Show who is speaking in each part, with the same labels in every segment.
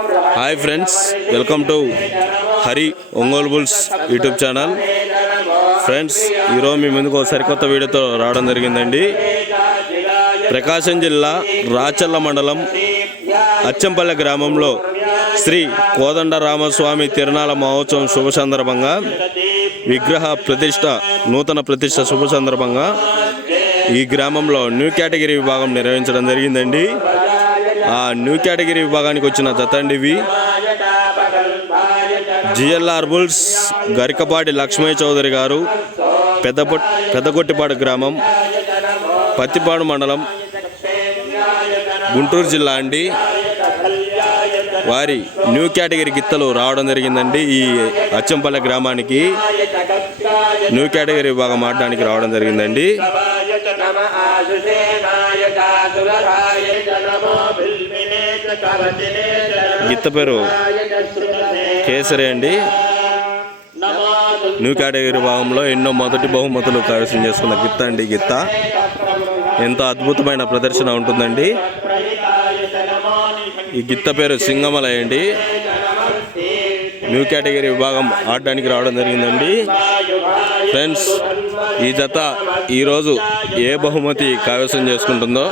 Speaker 1: Hi friends welcome to Hari Ongole bulls YouTube channel friends ఈరోజు మీ ముందుకు సరికొత్త వీడియోతో రావడం జరిగిందండి. ప్రకాశం జిల్లా రాచల్ల మండలం అచ్చంపల్లె గ్రామంలో శ్రీ కోదండ రామస్వామి తిరునాళ మహోత్సవం శుభ సందర్భంగా విగ్రహ ప్రతిష్ట నూతన ప్రతిష్ట శుభ సందర్భంగా ఈ గ్రామంలో న్యూ కేటగిరీ విభాగం నిర్వహించడం జరిగిందండి. న్యూ కేటగిరీ విభాగానికి వచ్చిన జతండివి జిఎల్ఆర్ బుల్స్ గరికపాటి లక్ష్మయ్య చౌదరి గారు పెద్ద పెద్దగొట్టిపాడు గ్రామం పత్తిపాడు మండలం గుంటూరు జిల్లా అండి. వారి న్యూ కేటగిరీ గిత్తలు రావడం జరిగిందండి ఈ అచ్చంపల్లె గ్రామానికి. న్యూ కేటగిరీ విభాగం ఆడడానికి రావడం జరిగిందండి.
Speaker 2: గీత
Speaker 1: గిత్త పేరు కేసరి అండి. న్యూ కేటగిరీ విభాగంలో ఎన్నో మొదటి బహుమతులు కైవసం చేసుకున్న గిత్త అండి గిత్త. ఎంతో అద్భుతమైన ప్రదర్శన ఉంటుందండి. ఈ గిత్త పేరు సింగమలయ అండి న్యూ కేటగిరీ విభాగం ఆడడానికి రావడం జరిగిందండి. ఫ్రెండ్స్ ఈ జత ఈరోజు ఏ బహుమతి కైవసం చేసుకుంటుందో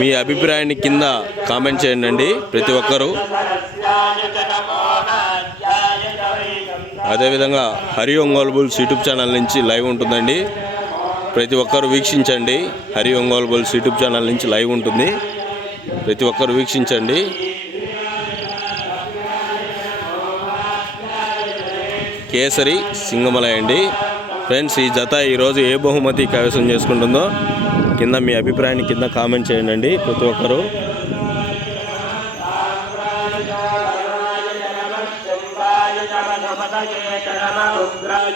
Speaker 1: మీ అభిప్రాయాన్ని కింద కామెంట్ చేయండి ప్రతి ఒక్కరూ. అదేవిధంగా Hari Ongole bulls YouTube channel నుంచి లైవ్ ఉంటుందండి. ప్రతి ఒక్కరు వీక్షించండి. Hari Ongole bulls YouTube channel నుంచి లైవ్ ఉంటుంది. ప్రతి ఒక్కరు వీక్షించండి. కేసరి సింగమలయ అండి ఫ్రెండ్స్ ఈ జత ఈరోజు ఏ బహుమతి కైవసం చేసుకుంటుందో కింద మీ అభిప్రాయాన్ని కింద కామెంట్ చేయండి అండి ప్రతి ఒక్కరు
Speaker 2: ఉగ్రాయ